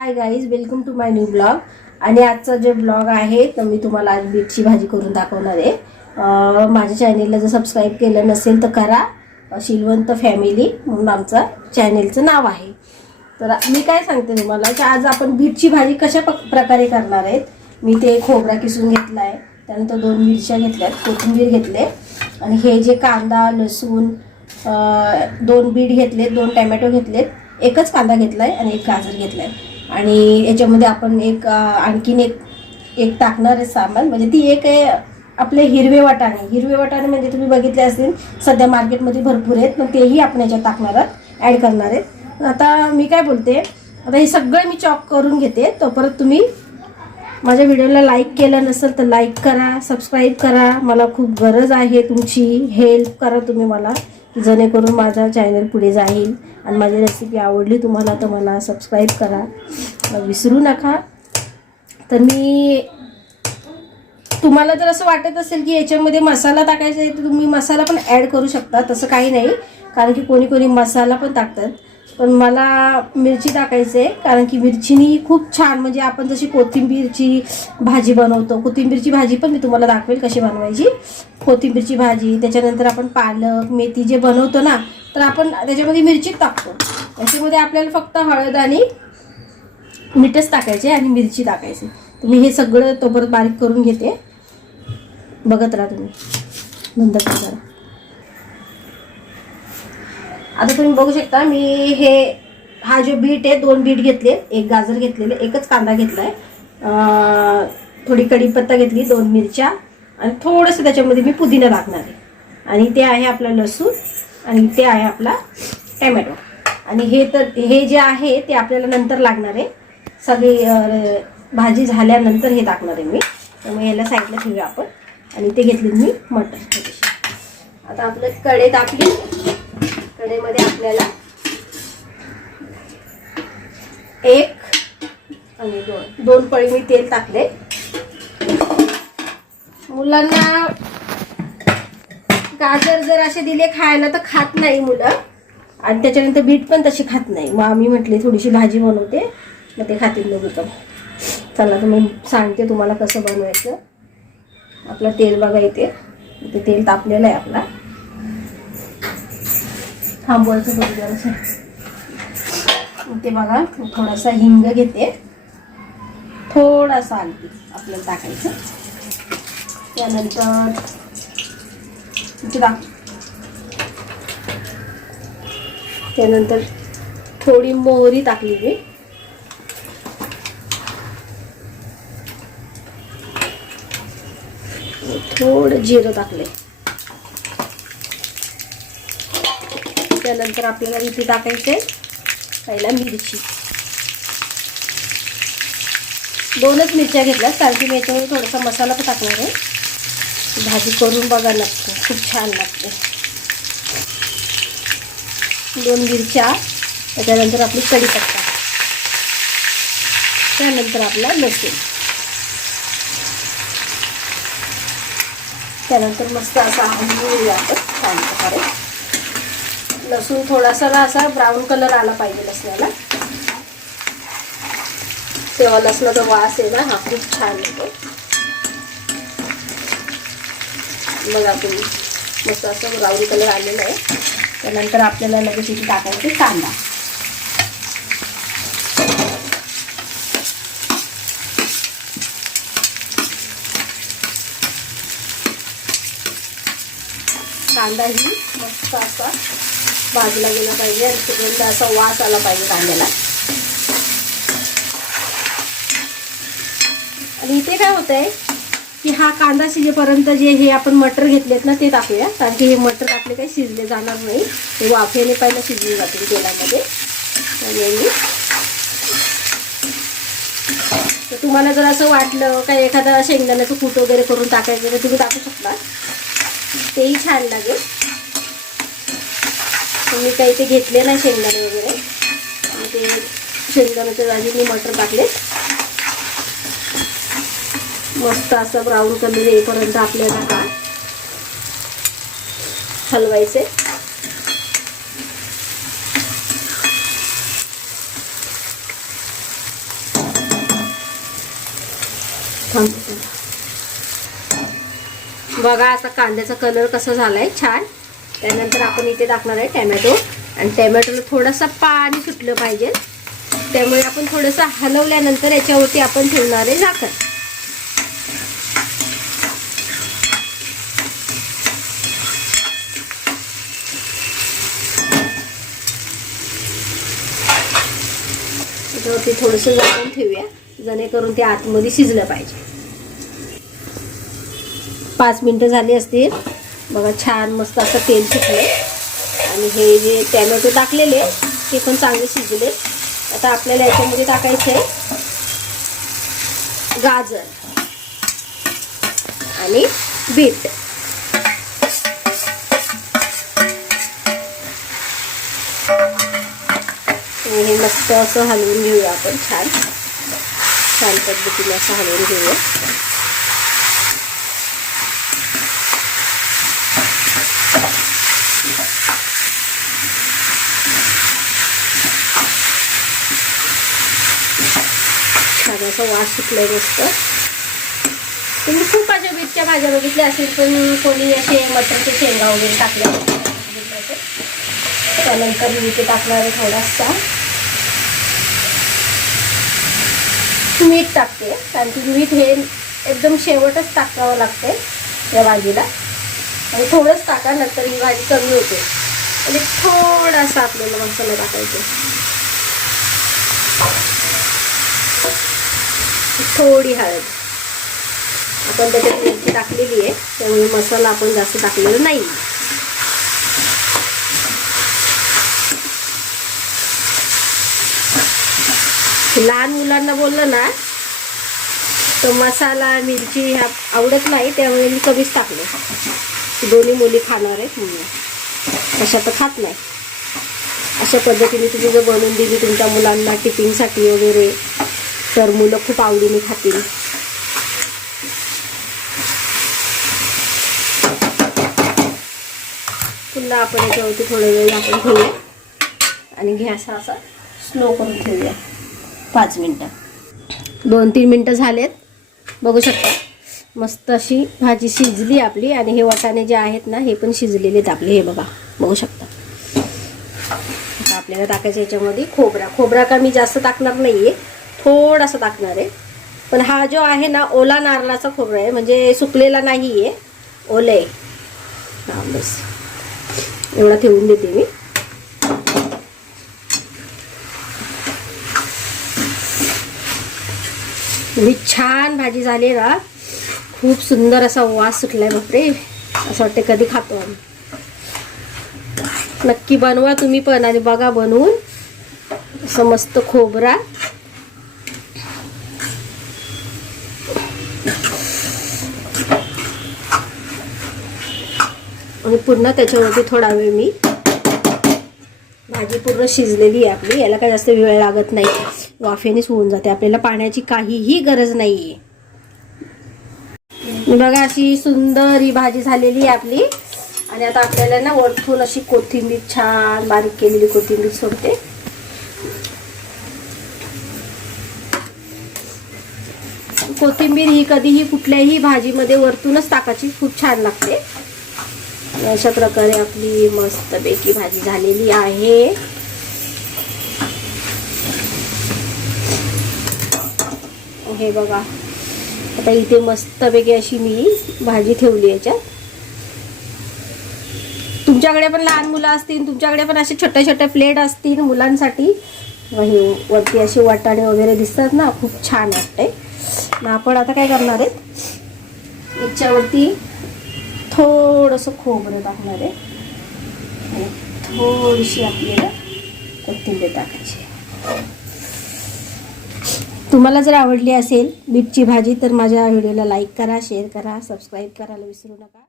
Hi guys welcome to my new blog आणि आजचा जे ब्लॉग आहे तर मी तुम्हाला आज बीटची भाजी करून दाखवणार आहे. माझ्या चॅनेलला जर सबस्क्राईब केलं नसेल तर करा. शिलवंत फॅमिली म्हणून आमचं चॅनेलचं नाव आहे. तर मी काय सांगते तुम्हाला की आज आपण बीटची भाजी कशा प- प्रकारे करणार आहेत मी ते खोबरा किसून घेतला आहे त्यानंतर दोन मिरच्या घेतल्यात कोथिंबीर घेतले आणि हे जे कांदा लसूण दोन बीट घेतले दोन टॅमॅटो घेतलेत एकच कांदा घेतलाय आणि एक गाजर घेतलाय. आणि याच्यामध्ये आपण एक आणखीन एक एक टाकणार आहे सामान. म्हणजे ती एक आहे आपले हिरवे वाटाणे. हिरवे वाटाणे म्हणजे तुम्ही बघितले असतील सध्या मार्केटमध्ये भरपूर आहेत पण तेही आपण याच्यात टाकणार आहोत ॲड करणार आहेत. आता मी काय बोलते आता हे सगळं मी चॉप करून घेते. तो परत तुम्ही माझ्या व्हिडिओला लाईक केलं नसेल तर लाईक करा सबस्क्राईब करा. मला खूप गरज आहे तुमची हेल्प करा तुम्ही मला. जेणेकरून माझा चॅनल पुढे जाईल आणि माझी रेसिपी आवडली तुम्हाला तर मला सबस्क्राईब करा. विसरू नका. तर मी तुम्हाला जर असं वाटत असेल की याच्यामध्ये मसाला टाकायचा आहे तर तुम्ही मसाला पण ॲड करू शकता. तसं काही नाही कारण की कोणी कोणी मसाला पण टाकतात. पण मला मिरची टाकायची आहे कारण की मिरचीनी खूप छान म्हणजे आपण जशी कोथिंबीरची भाजी बनवतो कोथिंबीरची भाजी पण मी तुम्हाला दाखवेल कशी बनवायची. कोथिंबीरची भाजी त्याच्यानंतर आपण पालक मेथी जे बनवतो ना तर आपण त्याच्यामध्ये मिरची टाकतो. त्याच्यामध्ये आपल्याला फक्त हळद आणि मीठच टाकायचे आणि मिरची टाकायची. तर मी हे सगळं तोपर्यंत बारीक करून घेते. बघत राहा तुम्ही. नंतर करा आता तुम्ही बघू शकता मी हे हा जो बीट आहे दोन बीट घेतले. एक गाजर घेतलेले एकच कांदा घेतला आहे थोडी कढीपत्ता घेतली दोन मिरच्या. आणि थोडंसं त्याच्यामध्ये मी पुदिना टाकणार आहे. आणि ते आहे आपला लसूण आणि ते आहे आपला टॅमॅटो. आणि हे तर हे जे आहे ते आपल्याला नंतर लागणार आहे. सगळी भाजी झाल्यानंतर हे टाकणार आहे मी. त्यामुळे याला साईडला ठेवूया आपण. आणि ते घेतले मी मटर. आता आपलं कढई टाकली कढईमध्ये आपल्याला एक आणि दोन. दोन पळी मी तेल टाकले. मुलांना गाजर जर असे दिले खायला तर खात नाही मुलं. आणि त्याच्यानंतर बीट पण तशी खात नाही. मग आम्ही म्हटले थोडीशी भाजी बनवते. मग ते खातील लोक चला तर मी सांगते तुम्हाला कसं बनवायचं. आपलं तेल बघा येते ते तेल तापलेलं आहे आपला. थांबवायचं बघ जरासं. ते बघा थोडासा हिंग घेते. थोडासा आणते. आपल्याला टाकायचं. त्यानंतर त्यानंतर थोडी मोहरी टाकली मी. थोडं जिरं टाकले त्यानंतर आपल्याला इथे टाकायचे पहिला मिरची. दोनच मिरच्या घेतल्या कारण की मी याच्यामध्ये थोडासा मसाला पण टाकणार आहे. भाजी करून बघा लागते. खूप छान लागते. दोन मिरच्या त्याच्यानंतर आपली कढीपत्ता. त्यानंतर आपला लसूण. त्यानंतर मस्त असा आपण छान प्रकारे. लसूण थोडासा असा ब्राऊन कलर आला पाहिजे लसणाला. तेव्हा लसणाचा वास आहे ना हा खूप छान येतो. बघा तुम्ही मस्त असं ब्राऊन कलर आलेला आहे. त्यानंतर आपल्याला लगेच इथे टाकायचे कांदा. कांदाही मस्त असा भाजला गेला पाहिजे आणि सुगंध असा वास आला पाहिजे कांद्याला. आणि इथे काय होत आहे की हा कांदा शिजेपर्यंत जे हे आपण मटर घेतलेत ना ते टाकूया. कारण की हे मटर आपले काही शिजले जाणार नाही. ते वाफेने पहिला शिजले जातील तेलामध्ये. आणि तर तुम्हाला जर असं वाटलं काही एखादा शेंगदाण्याचं कूट वगैरे करून टाकायचं तर तुम्ही टाकू शकता. तेही छान लागेल. मी काही ते घेतले नाही शेंगदाणे वगैरे. ते शेंगदाण्याच्या जागी मी मटर टाकले. मस्त असं ब्राऊन कलर येईपर्यंत आपल्याला हा हलवायचे बघा असा कांद्याचा कलर कसा झालाय? छान. त्यानंतर आपण इथे टाकणार आहे टॅमॅटो. आणि टॅमॅटोला थोडंसं पाणी सुटलं पाहिजे. त्यामुळे आपण थोडंसं हलवल्यानंतर याच्यावरती आपण ठेवणार आहे झाकण त्याच्यावरती थोडंसं झाकण ठेवूया जेणेकरून ते आतमध्ये शिजलं पाहिजे. पाच मिनटं झाली असतील. बघा छान मस्त असं तेल सुटले आणि हे जे टॅमॅटो टाकलेले ते पण चांगले शिजले आता आपल्याला याच्यामध्ये टाकायचं आहे गाजर आणि बीट. आणि हे मस्त असं हलवून घेऊया आपण छान. छान पद्धतीने असं हलवून घेऊया. छान असा वास सुटलाय मस्त. तुम्ही खूप अशा बीटच्या भाज्या बघितल्या असेल पण कोणी असे मटरचे शेंगा वगैरे टाकले त्यानंतर मी इथे टाकणार आहे थोडासा. मीठ टाकते. कारण की मीठ हे एकदम शेवटच टाकावं लागते या भाजीला. आणि थोडंच टाका नंतर ही भाजी कमी होते. आणि थोडासा आपल्याला मसाला टाकायचा थोडी हळद. आपण त्याच्यात मिरची टाकलेली आहे. त्यामुळे मसाला आपण जास्त टाकलेला नाही लहान मुलांना बोललं ना तर मसाला मिरची ह्या आवडत नाही त्यामुळे मी कमीच टाकले. दोन्ही मुली खाणार आहेत म्हणून. अशा तर खात नाही. अशा पद्धतीने तुम्ही जर बनवून दिली तुमच्या मुलांना टिफिनसाठी वगैरे तर मुलं खूप आवडीने खातील. पुन्हा आपण याच्यावरती थोडा वेळ आपण घेऊया आणि गॅस असा स्लो करून ठेवूया. पाच मिनटं. दोन तीन मिनटं झालेत. बघू शकता. मस्त अशी भाजी शिजली आपली आणि हे वाटाणे जे आहेत ना हे पण शिजलेले आहेत आपले. हे बघा बघू शकता. आता आपल्याला टाकायचं याच्यामध्ये खोबरा. खोबरा का मी जास्त टाकणार नाही आहे थोडासा टाकणार आहे. पण हा जो आहे ना ओला नारळाचा खोबरा आहे. म्हणजे सुकलेला नाही आहे ओलं. आहे हां बस. एवढा ठेवून देते मी. एवढी छान भाजी झाली ना. खूप सुंदर असा वास सुटलाय बापरे. असं वाटतं कधी खातो आम्ही. नक्की बनवा तुम्ही पण आणि बघा बनवून. असं मस्त खोबरा. आणि पुन्हा त्याच्यावरती थोडा वेळ मी भाजी पूर्ण शिजलेली आहे आपली. याला काही जास्त वेळ लागत नाही. वाफेनेच होऊन जाते. आपल्याला पाण्याची काहीही गरज नाही आहे बघा अशी सुंदर ही भाजी झालेली आहे आपली. आणि आता आपल्याला ना वरतून अशी कोथिंबीर छान बारीक केलेली कोथिंबीर सोडते. कोथिंबीर ही कधीही कुठल्याही भाजीमध्ये वरतूनच टाकायची. खूप छान लागते. अशा प्रकारे आपली मस्तपैकी भाजी झालेली आहे. हे बघा. आता इथे मस्तपैकी अशी मी भाजी ठेवली याच्यात. तुमच्याकडे पण लहान मुलं असतील तुमच्याकडे पण असे छोटे छोटे प्लेट असतील मुलांसाठी. हे वरती असे वाटाणे वगैरे दिसतात ना खूप छान वाटते ना आपण आता काय करणार आहेत? याच्यावरती थोडंसं खोबरं टाकणार आहे. आणि थोडीशी आपल्याला कोथिंबीर टाकायची तुम्हाला जर आवडली असेल बीटची भाजी तर माझ्या व्हिडिओला लाईक करा शेअर करा सबस्क्राईब करायला विसरू नका.